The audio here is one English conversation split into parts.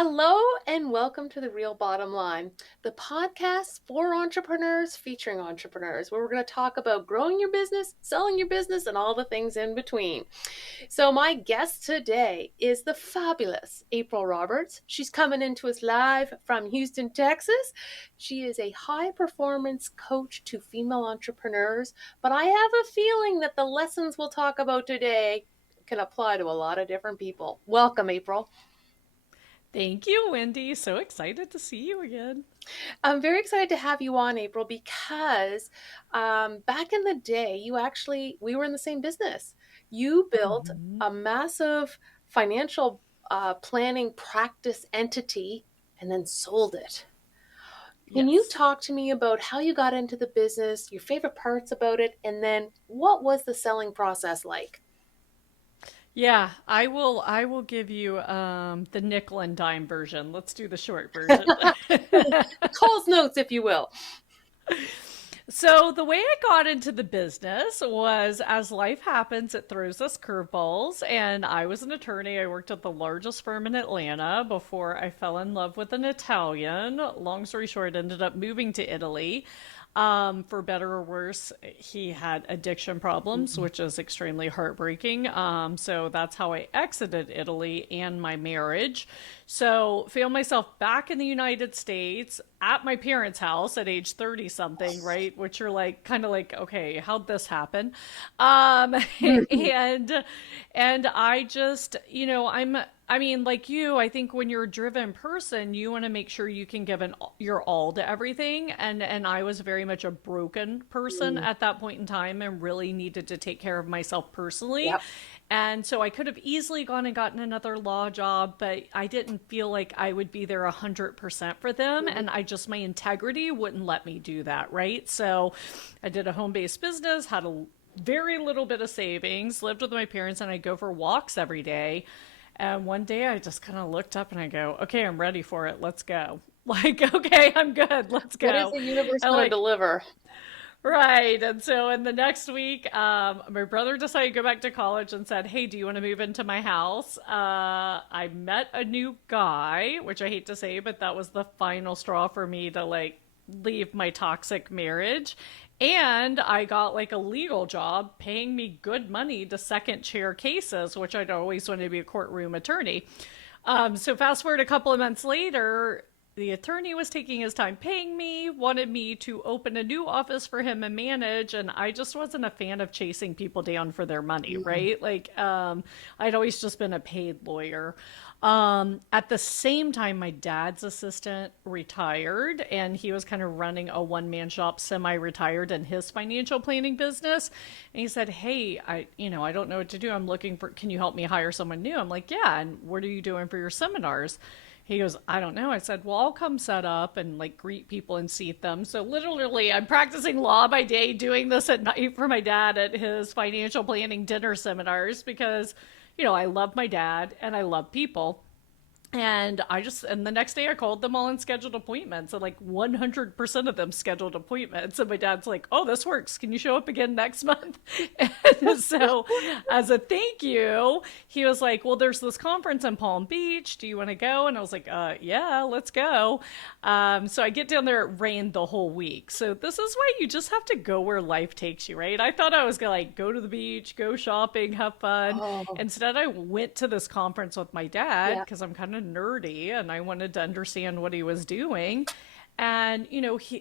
Hello and welcome to The Real Bottom Line, the podcast for entrepreneurs featuring entrepreneurs, where we're going to talk about growing your business, selling your business, and all the things in between. So, my guest today is the fabulous April Roberts. She's coming into us live from Houston, Texas. She is a high performance coach to female entrepreneurs, but I have a feeling that the lessons we'll talk about today can apply to a lot of different people. Welcome, April. Thank you, Wendy. So excited to see you again. I'm very excited to have you on, April, because back in the day, we were in the same business. You built Hmm. a massive financial planning practice entity and then sold it. Can you Yes. talk to me about how you got into the business, your favorite parts about it, and then what was the selling process like? Yeah, I will give you the nickel and dime version. Let's do the short version. Cole's notes, if you will. So the way I got into the business was, as life happens, it throws us curveballs. And I was an attorney. I worked at the largest firm in Atlanta before I fell in love with an Italian. Long story short, ended up moving to Italy. For better or worse, he had addiction problems, which is extremely heartbreaking. So that's how I exited Italy and my marriage. So found myself back in the United States at my parents' house at age 30 something, right? Which you're like, kind of like, okay, how'd this happen? Um, and, and I just, I mean, like you, I think when you're a driven person, you want to make sure you can give your all to everything. And I was very much a broken person at that point in time and really needed to take care of myself personally. Yep. And so I could have easily gone and gotten another law job, but I didn't feel like I would be there 100% for them. And my integrity wouldn't let me do that, right? So I did a home based business, had a very little bit of savings, lived with my parents, and I go for walks every day. And one day I just kind of looked up and I go, okay, I'm ready for it. Let's go. Like, okay, I'm good. Let's What is go. the universe And going to like, deliver? right. And so in the next week, my brother decided to go back to college and said, hey, do you want to move into my house? I met a new guy, which I hate to say, but that was the final straw for me to like leave my toxic marriage. And I got like a legal job paying me good money to second chair cases, which I'd always wanted to be a courtroom attorney. So fast forward a couple of months later, the attorney was taking his time paying me, wanted me to open a new office for him and manage, and I just wasn't a fan of chasing people down for their money, right? Like, I'd always just been a paid lawyer. At the same time, my dad's assistant retired, and he was kind of running a one-man shop, semi-retired in his financial planning business. And he said, "Hey, I don't know what to do. I'm looking for. Can you help me hire someone new?" I'm like, "Yeah." And what are you doing for your seminars? He goes, I don't know. I said, well, I'll come set up and like greet people and seat them. So literally, I'm practicing law by day, doing this at night for my dad at his financial planning dinner seminars because, I love my dad and I love people. And the next day I called them all and scheduled appointments, and like 100% of them scheduled appointments. And my dad's like, oh, this works. Can you show up again next month? And so, as a thank you, he was like, well, there's this conference in Palm Beach. Do you want to go? And I was like, yeah, let's go. So I get down there, it rained the whole week. So this is why you just have to go where life takes you, right? I thought I was going to like go to the beach, go shopping, have fun. Oh, Instead, I went to this conference with my dad yeah. because I'm kind of nerdy and I wanted to understand what he was doing. And,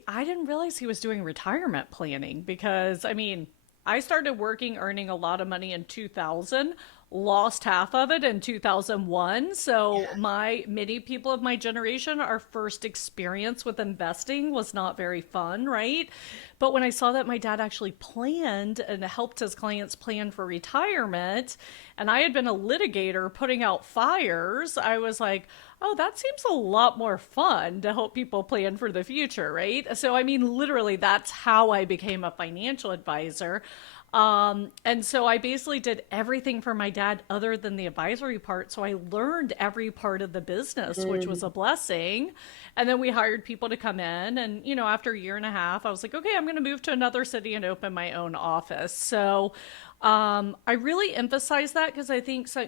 I didn't realize he was doing retirement planning because, I mean, I started working, earning a lot of money in 2000, lost half of it in 2001. So, many people of my generation, our first experience with investing was not very fun, right? But when I saw that my dad actually planned and helped his clients plan for retirement, and I had been a litigator putting out fires, I was like, oh, that seems a lot more fun to help people plan for the future, right? So, I mean, literally, that's how I became a financial advisor. And so I basically did everything for my dad other than the advisory part. So I learned every part of the business, which was Mm. a blessing. And then we hired people to come in. And, after a year and a half, I was like, okay, I'm going to move to another city and open my own office. So I really emphasize that because I think so.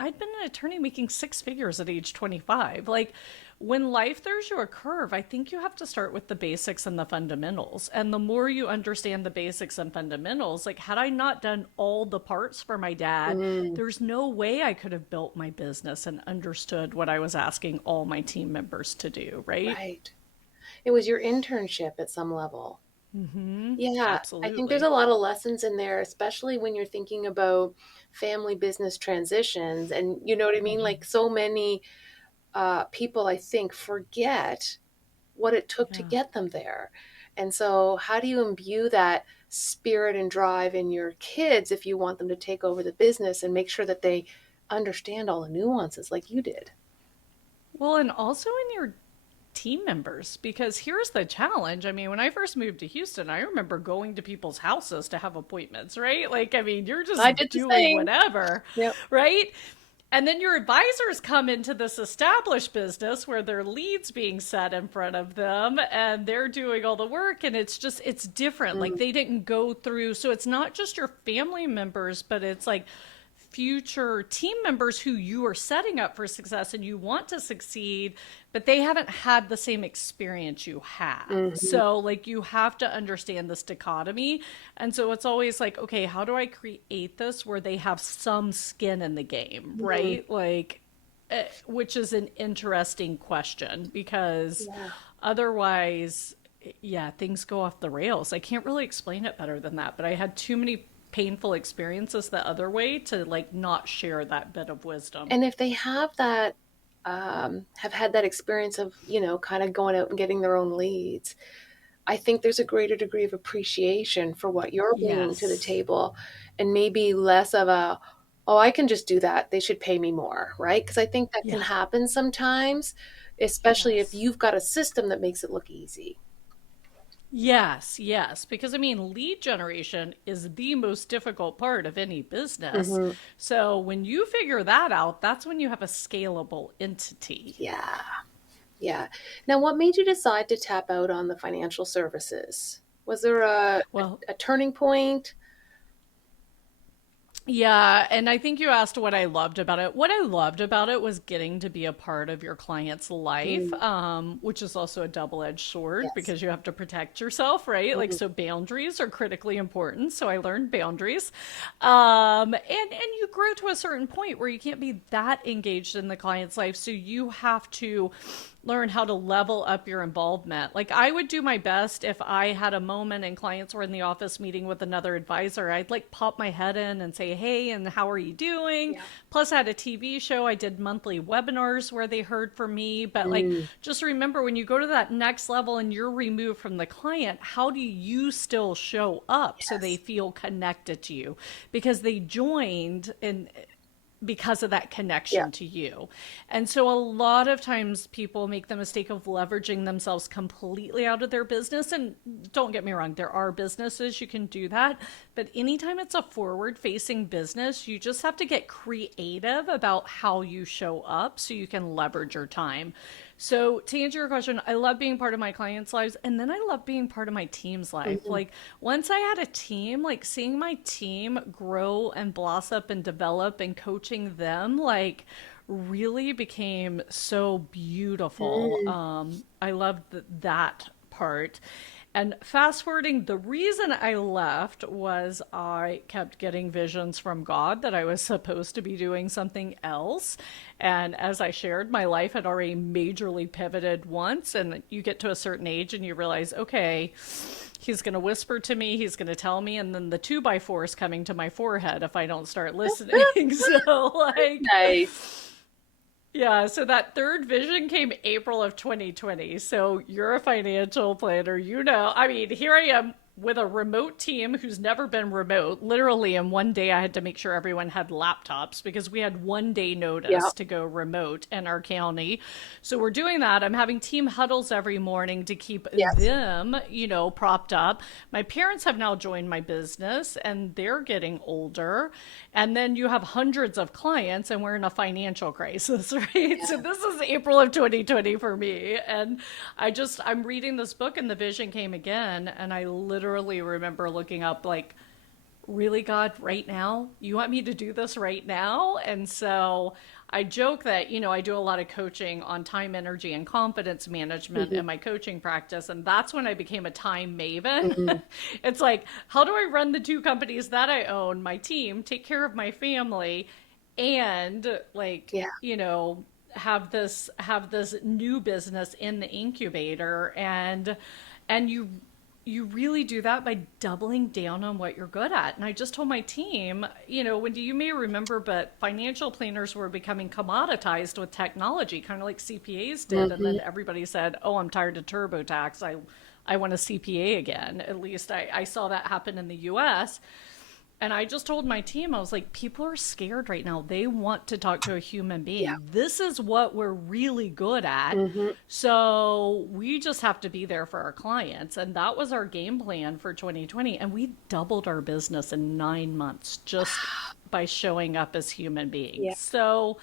I'd been an attorney making six figures at age 25. Like when life throws you a curve, I think you have to start with the basics and the fundamentals. And the more you understand the basics and fundamentals, like had I not done all the parts for my dad, Mm, there's no way I could have built my business and understood what I was asking all my team members to do, right? right. It was your internship at some level. Yeah, I think there's Absolutely. a lot of lessons in there, especially when you're thinking about family business transitions. And you know what I mean? Like so many people, I think, forget what it took to Yeah. get them there. And so, how do you imbue that spirit and drive in your kids if you want them to take over the business and make sure that they understand all the nuances like you did? Well, and also in your team members, because here's the challenge. I mean, when I first moved to Houston, I remember going to people's houses to have appointments, right? Like, I mean, you're I just did the doing same. whatever, Yep. right? And then your advisors come into this established business where their leads being set in front of them and they're doing all the work. And it's different. Like Mm, they didn't go through. So it's not just your family members, but it's like future team members who you are setting up for success and you want to succeed, but they haven't had the same experience you have. mhm. So, like, you have to understand this dichotomy. And so it's always like, okay, how do I create this where they have some skin in the game, Mm, right? Like, which is an interesting question because yeah. otherwise, yeah, things go off the rails. I can't really explain it better than that, but I had too many painful experiences the other way to like not share that bit of wisdom. And if they have that, have had that experience of, kind of going out and getting their own leads, I think there's a greater degree of appreciation for what you're bringing to the Yes. table and maybe less of a, oh, I can just do that. They should pay me more, right? Because I think that can Yeah. happen sometimes, especially if Yes. you've got a system that makes it look easy. Yes, yes. Because I mean, lead generation is the most difficult part of any business. Hmm. So when you figure that out, that's when you have a scalable entity. Yeah. Yeah. Now, what made you decide to tap out on the financial services? Was there Well, a turning point? yeah, and I think you asked what I loved about it. What I loved about it was getting to be a part of your client's life, Mm, which is also a double-edged sword yes. because you have to protect yourself, right? Like, Mhm. so boundaries are critically important. So I learned boundaries, and you grow to a certain point where you can't be that engaged in the client's life, so you have to learn how to level up your involvement. Like I would do my best if I had a moment and clients were in the office meeting with another advisor, I'd like pop my head in and say, "Hey, and how are you doing?" Yeah. Plus I had a TV show. I did monthly webinars where they heard from me, but like Mm, just remember when you go to that next level and you're removed from the client, how do you still show up so they yes. feel connected to you? Because they joined and because of that Yeah. connection to you. And so a lot of times people make the mistake of leveraging themselves completely out of their business. And don't get me wrong, there are businesses you can do that. But anytime it's a forward facing business, you just have to get creative about how you show up so you can leverage your time. So to answer your question, I love being part of my clients' lives and then I love being part of my team's life. Mhm. Like once I had a team, like seeing my team grow and blossom and develop and coaching them, like really became so beautiful. Mm, I loved that part. And fast forwarding, the reason I left was I kept getting visions from God that I was supposed to be doing something else. And as I shared, my life had already majorly pivoted once. And you get to a certain age and you realize, okay, he's going to whisper to me, he's going to tell me, and then the two by four is coming to my forehead if I don't start listening. So, like, nice. yeah, so that third vision came April of 2020. So you're a financial planner, you know. I mean, here I am with a remote team who's never been remote. Literally, in one day, I had to make sure everyone had laptops because we had 1 day Yeah. notice to go remote in our county. So we're doing that. I'm having team huddles every morning to keep Yes. them, propped up. My parents have now joined my business and they're getting older. And then you have hundreds of clients and we're in a financial crisis, right? So Yeah. this is April of 2020 for me. And I'm reading this book and the vision came again. And I literally remember looking up like, really, God, right now? You want me to do this right now? And so I joke that, I do a lot of coaching on time, energy, and confidence management Hmm. in my coaching practice. And that's when I became a time maven. Hmm. It's like, how do I run the two companies that I own, my team, take care of my family, and like, Yeah. have this new business in the incubator, and you really do that by doubling down on what you're good at. And I just told my team, Wendy, you may remember, but financial planners were becoming commoditized with technology, kind of like CPAs did. And Hmm. then everybody said, oh, I'm tired of TurboTax. I want a CPA again. At least I saw that happen in the US. And I just told my team, I was like, people are scared right now. They want to talk to a human Yeah. being. This is what we're really good at. Hmm. So we just have to be there for our clients. And that was our game plan for 2020. And we doubled our business in 9 months just by showing up as human beings. Yeah. So,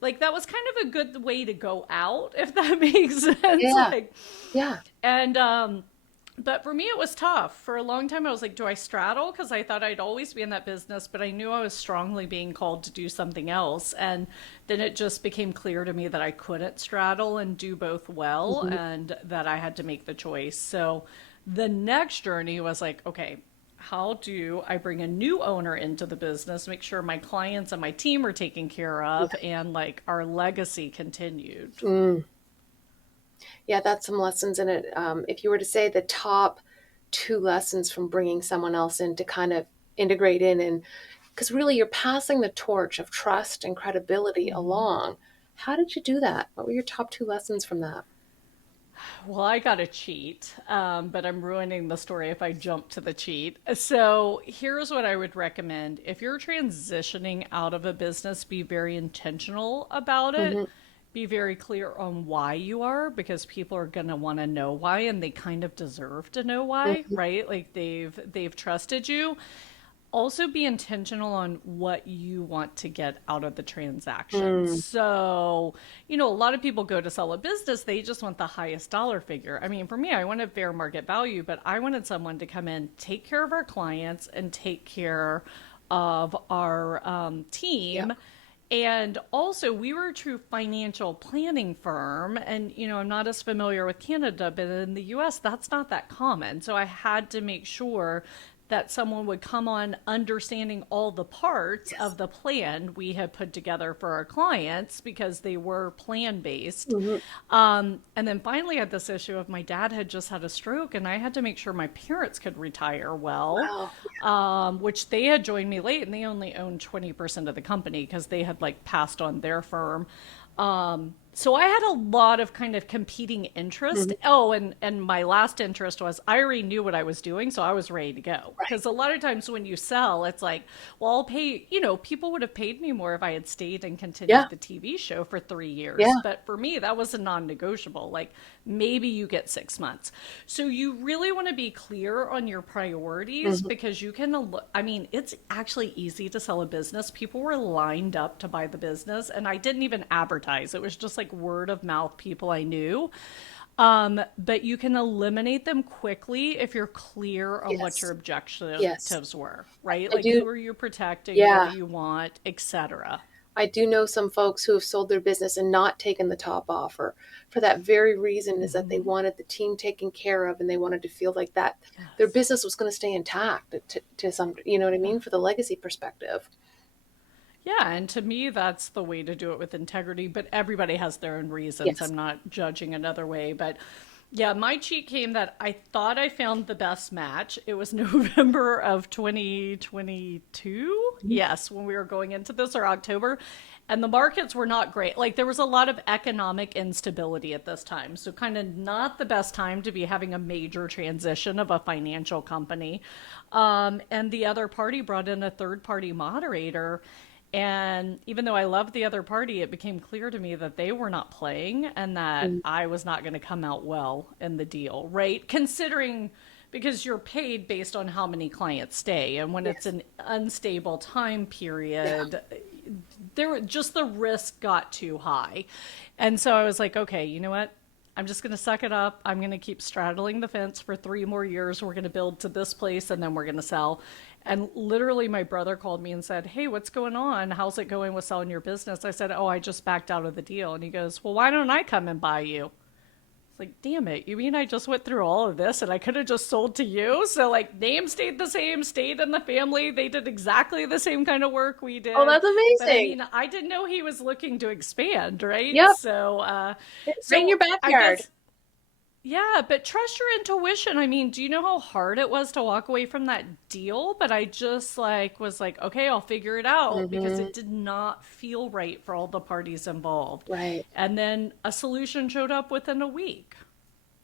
like, that was kind of a good way to go out, if that makes sense. Yeah. Like, Yeah. and but for me, it was tough. For a long time, I was like, do I straddle? Because I thought I'd always be in that business, but I knew I was strongly being called to do something else. And then it just became clear to me that I couldn't straddle and do both well, Hmm. and that I had to make the choice. So the next journey was like, okay, how do I bring a new owner into the business, make sure my clients and my team are taken care of, Yeah. and like our legacy continued? Mm. Yeah, that's some lessons in it. If you were to say the top two lessons from bringing someone else in to kind of integrate in, and because really you're passing the torch of trust and credibility Mm-hmm. along, how did you do that? What were your top two lessons from that? Well, I got to cheat, but I'm ruining the story if I jump to the cheat. So here's what I would recommend. If you're transitioning out of a business, be very intentional about it. Hmm. Be very clear on why you are, because people are going to want to know why, and they kind of deserve to know why, Hmm. right? Like they've trusted you. Also be intentional on what you want to get out of the transaction. Mm. So, a lot of people go to sell a business, they just want the highest dollar figure. I mean, for me, I wanted fair market value, but I wanted someone to come in, take care of our clients, and take care of our Yeah. team. And also, we were a true financial planning firm. And, I'm not as familiar with Canada, but in the US, that's not that common. So I had to make sure that someone would come on understanding all the parts Yes. of the plan we had put together for our clients, because they were plan based. Hmm. And then finally, I had this issue of my dad had just had a stroke, and I had to make sure my parents could retire well, Wow. which they had joined me late, and they only owned 20% of the company because they had like passed on their firm. So I had a lot of kind of competing interest. Hmm. Oh, and my last interest was I already knew what I was doing, so I was ready to go. Right. Because a lot of times when you sell, it's like, well, I'll pay, people would have paid me more if I had stayed and Yeah. continued the TV show for 3 years. Yeah. But for me, that was a non negotiable. Like, maybe you get 6 months. So you really want to be clear on your priorities, Hmm. because you can, I mean, it's actually easy to sell a business. People were lined up to buy the business, and I didn't even advertise. It was just like word of mouth, people I knew. But you can eliminate them quickly if you're clear on what your Yes. Yes. objectives were, right? I Like, do. who are you protecting? What Yeah. do you want, etc. I do know some folks who have sold their business and not taken the top offer for that very reason, is that they Mm-hmm. wanted the team taken care of and they wanted to feel like that their Yes. business was going to stay intact to some, you know what I Yeah. mean, for the legacy perspective. Yeah, and to me, that's the way to do it with integrity. But everybody has their own reasons. Yes. I'm not judging another way. But yeah, my cheat came that I thought I found the best match. It was November of 2022. Mhm. Yes, when we were going into this, or October. And the markets were not great. Like, there was a lot of economic instability at this time. So, kind of not the best time to be having a major transition of a financial company. And the other party brought in a third party moderator. And even though I loved the other party, it became clear to me that they were not playing, and that Mm. I was not going to come out well in the deal, right? Considering, because you're paid based on how many clients stay. And when it's Yes. an unstable time Yeah. period, there just the risk got too high. And so I was like, okay, you know what? I'm just going to suck it up. I'm going to keep straddling the fence for 3 more years. We're going to build to this place, and then we're going to sell. And literally, my brother called me and said, "Hey, what's going on? How's it going with selling your business?" I said, "Oh, I just backed out of the deal." And he goes, "Well, why don't I come and buy you?" It's like, damn it. You mean I just went through all of this and I could have just sold to you? So, like, name stayed the same, stayed in the family. They did exactly the same kind of work we Oh, did. that's But I amazing. mean, I didn't know he was looking to expand, right? Yep. So, Right in your I backyard. guess yeah, but trust your intuition. I mean, do you know how hard it was to walk away from that deal? But I just like was like, okay, I'll figure it out because Hmm. it did not feel right for all the parties involved. Right. And then a solution showed up within a week.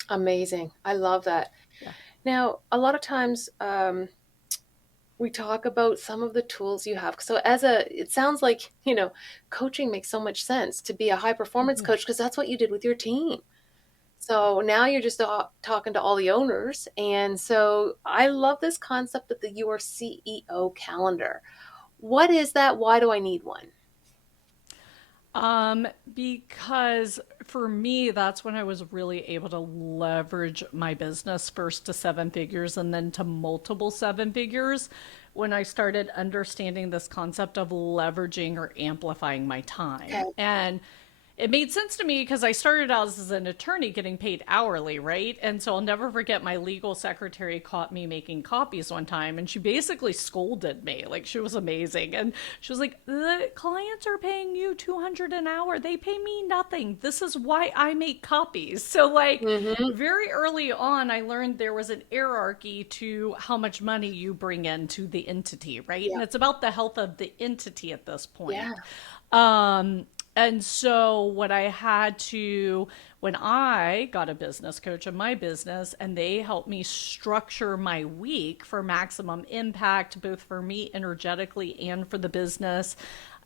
Amazing. I love that. Yeah. Now, a lot of times, we talk about some of the tools you have. So it sounds like, coaching makes so much sense to be a high performance Mm-hmm. coach because that's what you did with your team. So now you're just talking to all the owners. And so I love this concept of the Your CEO calendar. What is that? Why do I need one? Because for me, that's when I was really able to leverage my business first to seven figures and then to multiple seven figures when I started understanding this concept of leveraging or amplifying my Okay. time. And it made sense to me because I started out as an attorney getting paid hourly, right? And so I'll never forget my legal secretary caught me making copies one time and she basically scolded me. Like she was amazing. And she was like, "The clients are paying you 200 an hour. They pay me nothing. This is why I make copies." So like Mm-hmm. very early on I learned there was an hierarchy to how much money you bring into the entity, right? Yeah. And it's about the health of the entity at this Yeah. point. Um, and so, what I had to, when I got a business coach in my business and they helped me structure my week for maximum impact, both for me energetically and for the business,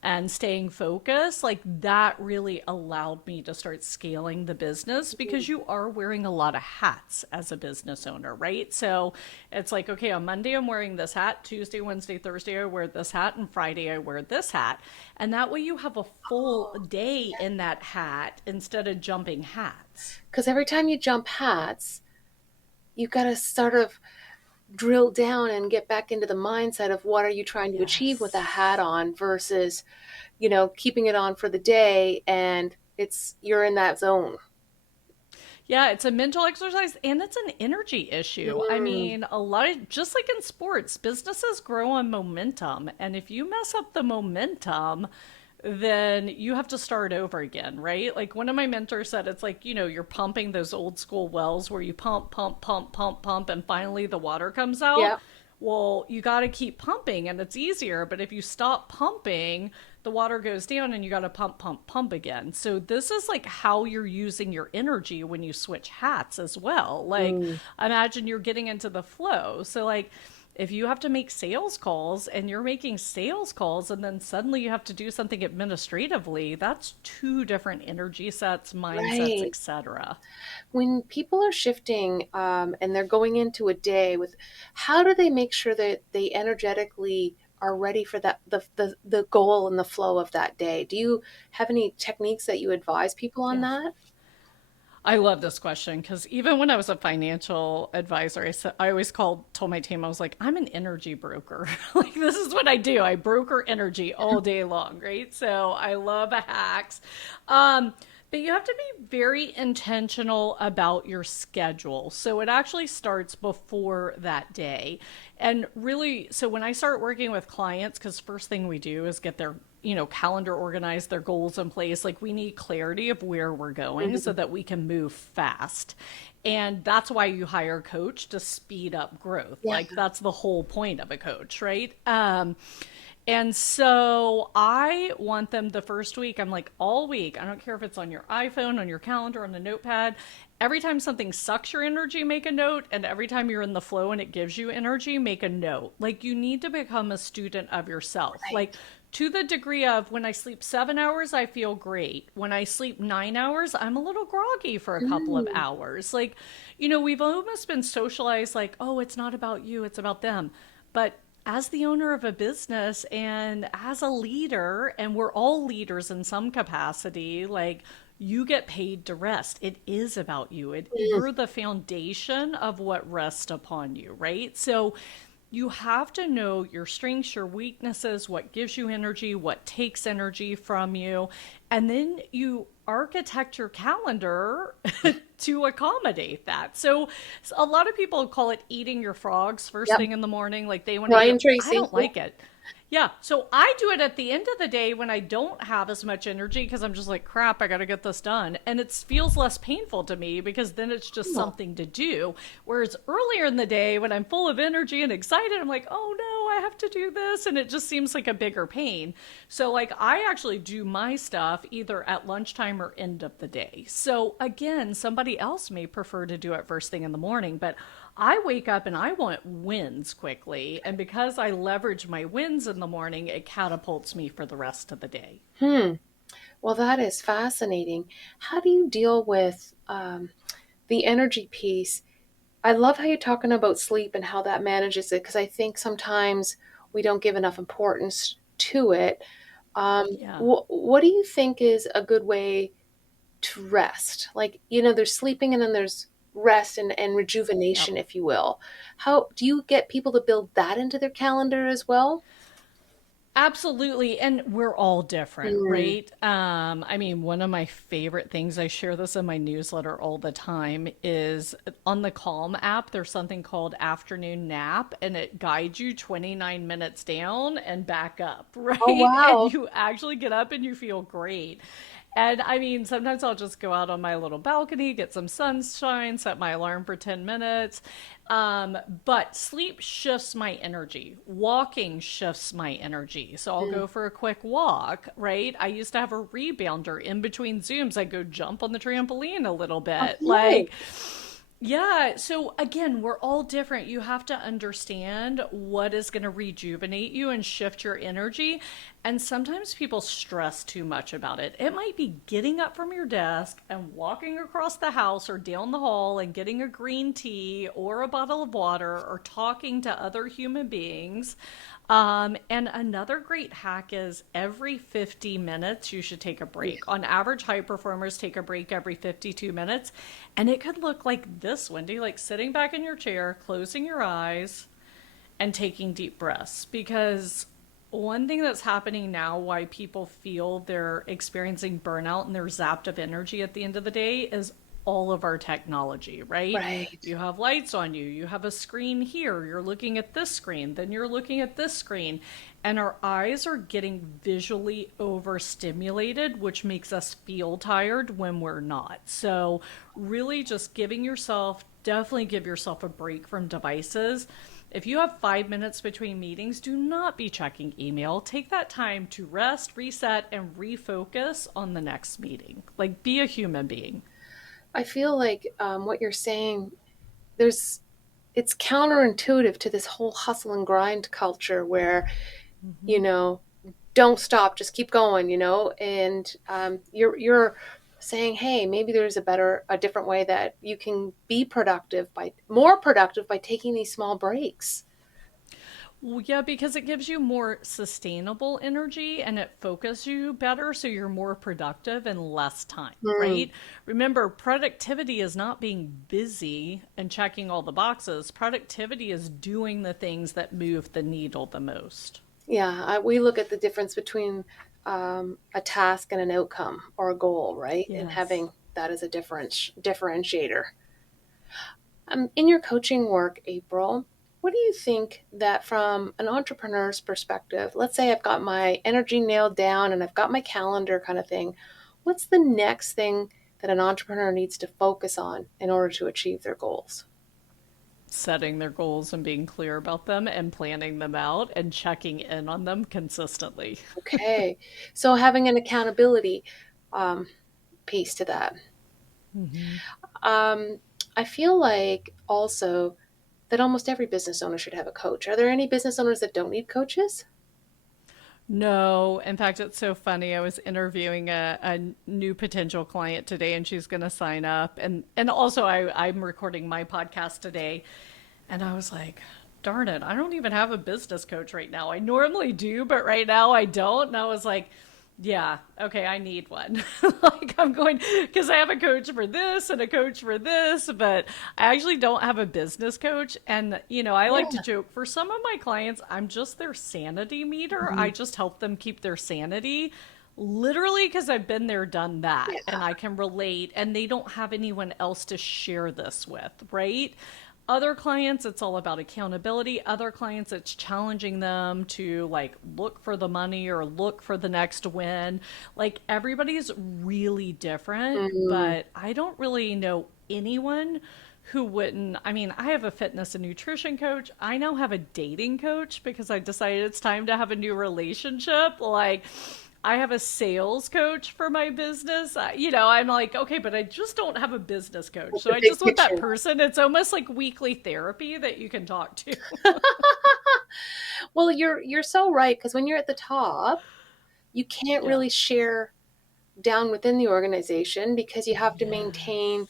and staying focused, like that really allowed me to start scaling the business because you are wearing a lot of hats as a business owner, right? So it's like, okay, on Monday I'm wearing this hat, Tuesday, Wednesday, Thursday I wear this hat, and Friday I wear this hat. And that way you have a full day in that hat instead of jumping hats. Because every time you jump hats, you got to sort of drill down and get back into the mindset of what are you trying to achieve with a hat Yes. on versus, keeping it on for the day and you're in that zone. Yeah, it's a mental exercise and it's an energy issue. I Mm, mean, a lot of, just like in sports, businesses grow on momentum. And if you mess up the momentum, then you have to start over again, right? Like one of my mentors said, it's like, you're pumping those old school wells where you pump, pump, pump, pump, pump, and finally the water comes out. yeah, Well, you got to keep pumping and it's easier. But if you stop pumping, the water goes down and you got to pump, pump, pump again. So this is like how you're using your energy when you switch hats as well. Like mm, imagine you're getting into the flow. So like if you have to make sales calls and you're making sales calls and then suddenly you have to do something administratively, that's two different energy sets, mindsets, right. etc. When people are shifting and they're going into a day with, how do they make sure that they energetically are ready for the goal and the flow of that day? Do you have any techniques that you advise people on Yeah. that? I love this question because even when I was a financial advisor, I always told my team, I was like, I'm an energy broker. Like, this is what I do. I broker energy all day long, right? So I love hacks. But you have to be very intentional about your schedule. So it actually starts before that day. And really, so when I start working with clients, because first thing we do is get their calendar organized, their goals in place. Like we need clarity of where we're going so Mhm. that we can move fast. And that's why you hire a coach to speed up growth. Yeah, Like that's the whole point of a coach, right? And so I want them the first week, I'm like, all week, I don't care if it's on your iPhone, on your calendar, on the notepad. Every time something sucks your energy, make a note. And every time you're in the flow and it gives you energy, make a note. Like you need to become a student of yourself. Like right. to the degree of when I sleep 7 hours, I feel great. When I sleep 9 hours, I'm a little groggy for a couple of Mm, hours. Like, we've almost been socialized like, oh, it's not about you, it's about them. But as the owner of a business and as a leader, and we're all leaders in some capacity, like you get paid to rest. It is about you. mm, You're the foundation of what rests upon you, right? So you have to know your strengths, your weaknesses, what gives you energy, what takes energy from you, and then you architect your calendar to accommodate that. So a lot of people call it eating your frogs first Yep. thing in the morning, like they want to eat Brian it. I Tracy. don't like it. Yeah, so I do it at the end of the day when I don't have as much energy because I'm just like, crap, I got to get this done. And it feels less painful to me because then it's just Oh, something to do. Whereas earlier in the day when I'm full of energy and excited, I'm like, oh no, I have to do this. And it just seems like a bigger pain. So, like, I actually do my stuff either at lunchtime or end of the day. So, again, somebody else may prefer to do it first thing in the morning, but I wake up and I want wins quickly. And because I leverage my wins in the morning, it catapults me for the rest of the day. well, that is fascinating. How do you deal with the energy piece? I love how you're talking about sleep and how that manages it because I think sometimes we don't give enough importance to it. Yeah. What do you think is a good way to rest? Like, there's sleeping and then there's rest and Yep. rejuvenation, if you will. How do you get people to build that into their calendar as well? Absolutely. And we're all different, Mm. right? I mean, one of my favorite things, I share this in my newsletter all the time, is on the Calm app, there's something called afternoon nap, and it guides you 29 minutes down and back up, Oh, right? And wow. you actually get up and you feel great. And I mean, sometimes I'll just go out on my little balcony, get some sunshine, set my alarm for 10 minutes. But sleep shifts my energy. Walking shifts my energy. So I'll Mm. go for a quick walk, right? I used to have a rebounder in between Zooms. I'd go jump on the trampoline a little bit. Okay. Yeah, so again, we're all different. You have to understand what is going to rejuvenate you and shift your energy. And sometimes people stress too much about it. It might be getting up from your desk and walking across the house or down the hall and getting a green tea or a bottle of water or talking to other human beings. And another great hack is every 50 minutes, you should take a Yeah. break. On average, high performers take a break every 52 minutes. And it could look like this, Wendy, like sitting back in your chair, closing your eyes, and taking deep breaths. Because one thing that's happening now, why people feel they're experiencing burnout and they're zapped of energy at the end of the day, is all of our technology, right? Right. You have lights on you, you have a screen here, you're looking at this screen, then you're looking at this screen, and our eyes are getting visually overstimulated, which makes us feel tired when we're not. So, really, just definitely give yourself a break from devices. If you have 5 minutes between meetings, do not be checking email. Take that time to rest, reset, and refocus on the next meeting. Like, be a human being. I feel like what you're saying, there's it's counterintuitive to this whole hustle and grind culture where, you Mm-hmm. know, don't stop, just keep going, and you're saying, hey, maybe there's a different way that you can be more productive by taking these small breaks. Well, yeah, because it gives you more sustainable energy and it focuses you better so you're more productive in less time, Hmm. right? Remember, productivity is not being busy and checking all the boxes. Productivity is doing the things that move the needle the most. Yeah, we look at the difference between a task and an outcome or a goal, right? And Yes. having that as a differentiator. In your coaching work, April, what do you think that from an entrepreneur's perspective, let's say I've got my energy nailed down and I've got my calendar kind of thing, what's the next thing that an entrepreneur needs to focus on in order to achieve their goals? Setting their goals and being clear about them and planning them out and checking in on them consistently. Okay, so having an accountability um, piece to that. Mm-hmm. Um, I feel like also that almost every business owner should have a coach. Are there any business owners that don't need coaches? No, in fact, it's so funny. I was interviewing a new potential client today, and she's going to sign up. And also, I'm recording my podcast today, and I was like, darn it, I don't even have a business coach right now. I normally do, but right now I don't. And I was like, Yeah. Okay. I need one. Like I'm going because I have a coach for this and a coach for this, but I actually don't have a business coach. And, I like to Yeah. joke for some of my clients, I'm just their sanity meter. Mhm. I just help them keep their sanity literally because I've been there, done that, Yeah. and I can relate, and they don't have anyone else to share this with, right? Other clients, it's all about accountability. Other clients, it's challenging them to like look for the money or look for the next win. Like everybody's really different, Mm. but I don't really know anyone who wouldn't. I mean, I have a fitness and nutrition coach. I now have a dating coach because I decided it's time to have a new relationship. Like, I have a sales coach for my business. I'm like, okay, but I just don't have a business coach. With So the I big just want that picture. person. It's almost like weekly therapy that you can talk to. Well, you're so right, because when you're at the top, you can't Yeah. really share down within the organization because you have to maintain Yes.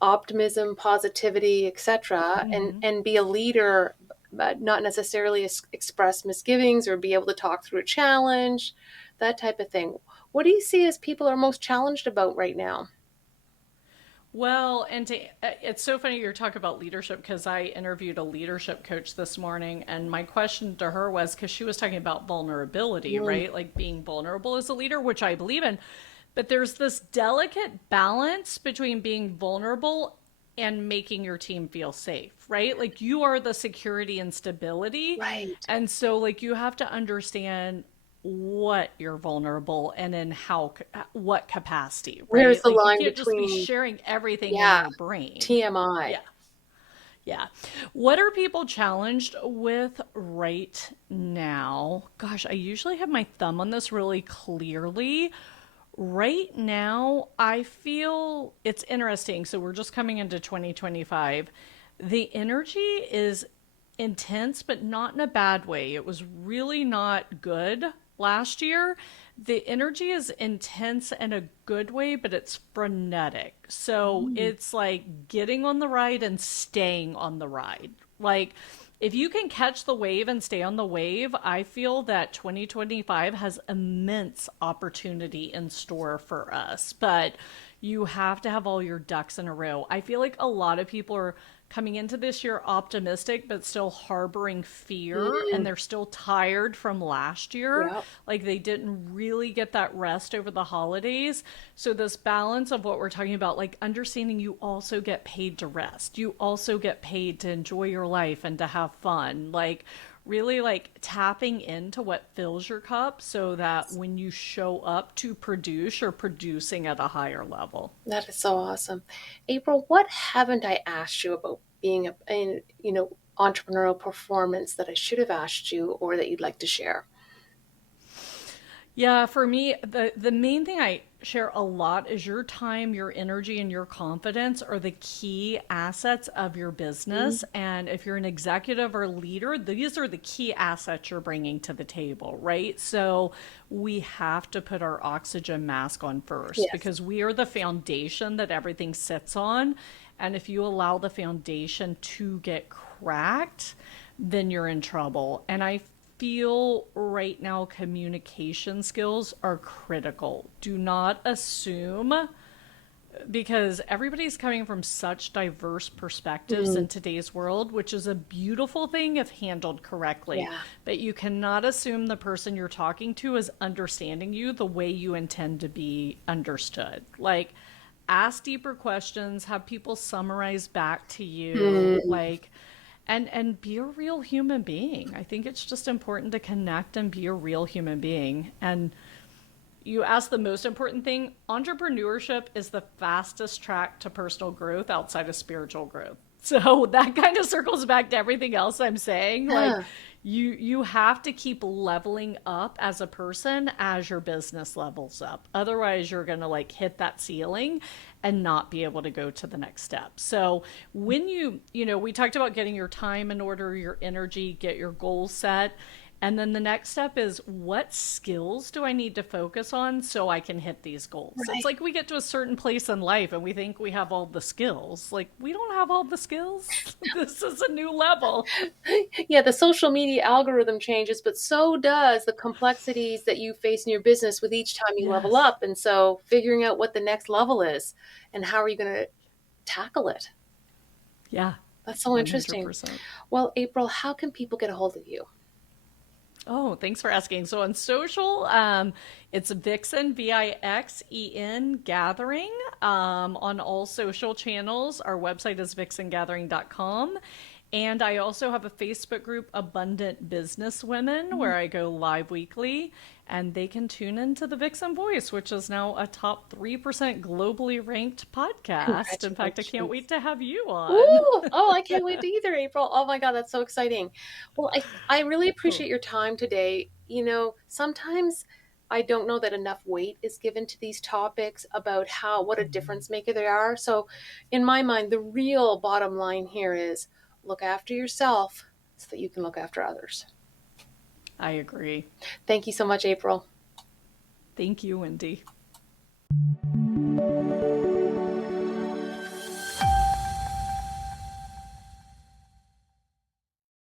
optimism, positivity, etc., and Mm-hmm. be a leader, but not necessarily express misgivings or be able to talk through a challenge, that type of thing. What do you see as people are most challenged about right now? Well, it's so funny you're talking about leadership because I interviewed a leadership coach this morning, and my question to her was because she was talking about vulnerability, Mm. right? Like being vulnerable as a leader, which I believe in. But there's this delicate balance between being vulnerable and making your team feel safe, right? Like you are the security and stability. Right. And so, like, you have to understand what you're vulnerable and in what capacity, Where's right? the Like you line can't just be between, sharing everything in yeah, your brain. TMI? Yeah. Yeah. What are people challenged with right now? Gosh, I usually have my thumb on this really clearly. Right now, I feel it's interesting. So we're just coming into 2025. The energy is intense, but not in a bad way. It was really not good last year. The energy is intense in a good way, but it's frenetic. So Mm. it's like getting on the ride and staying on the ride. Like, if you can catch the wave and stay on the wave, I feel that 2025 has immense opportunity in store for us. But you have to have all your ducks in a row. I feel like a lot of people are coming into this year optimistic but still harboring fear, Mm. and they're still tired from last year, Yeah. like they didn't really get that rest over the holidays. So this balance of what we're talking about, like understanding you also get paid to rest, you also get paid to enjoy your life and to have fun, like really like tapping into what fills your cup so that when you show up to produce, you're producing at a higher level. That is so awesome. April, what haven't I asked you about being entrepreneurial performance that I should have asked you or that you'd like to share? Yeah, for me, the main thing I share a lot is your time, your energy, and your confidence are the key assets of your Mm. business. And if you're an executive or leader, these are the key assets you're bringing to the table, right? So we have to put our oxygen mask on first Yes. because we are the foundation that everything sits on. And if you allow the foundation to get cracked, then you're in trouble. And I feel right now communication skills are critical. Do not assume, because everybody's coming from such diverse perspectives Mm. in today's world, which is a beautiful thing if handled correctly. Yeah. But you cannot assume the person you're talking to is understanding you the way you intend to be understood. Like, ask deeper questions, have people summarize back to you, Mm. like, and be a real human being. I think it's just important to connect and be a real human being. And you asked the most important thing. Entrepreneurship is the fastest track to personal growth outside of spiritual growth. So that kind of circles back to everything else I'm saying. Like Yeah. you have to keep leveling up as a person as your business levels up. Otherwise you're going to like hit that ceiling and not be able to go to the next step. So when we talked about getting your time in order, your energy, get your goals set, And then the next step is, what skills do I need to focus on so I can hit these goals? It's Right. like we get to a certain place in life and we think we have all the skills. Like, we don't have all the skills. This is a new level. Yeah, the social media algorithm changes, but so does the complexities that you face in your business with each time you level Yes. up. And so figuring out what the next level is and how are you going to tackle it. Yeah, That's so interesting. 100%. Well, April, how can people get a hold of you? Oh, thanks for asking. So on social, it's Vixen, Vixen Gathering, on all social channels. Our website is vixengathering.com. And I also have a Facebook group, Abundant Business Women, where I go live weekly. And they can tune into the Vixen Voice, which is now a top 3% globally ranked podcast. In fact, I can't Congratulations. wait to have you on. Ooh, oh, I can't wait to either, April. Oh my God, that's so exciting. Well, I really Cool. appreciate your time today. Sometimes I don't know that enough weight is given to these topics about what a difference maker they are. So, in my mind, the real bottom line here is look after yourself so that you can look after others. I agree. Thank you so much, April. Thank you, Wendy.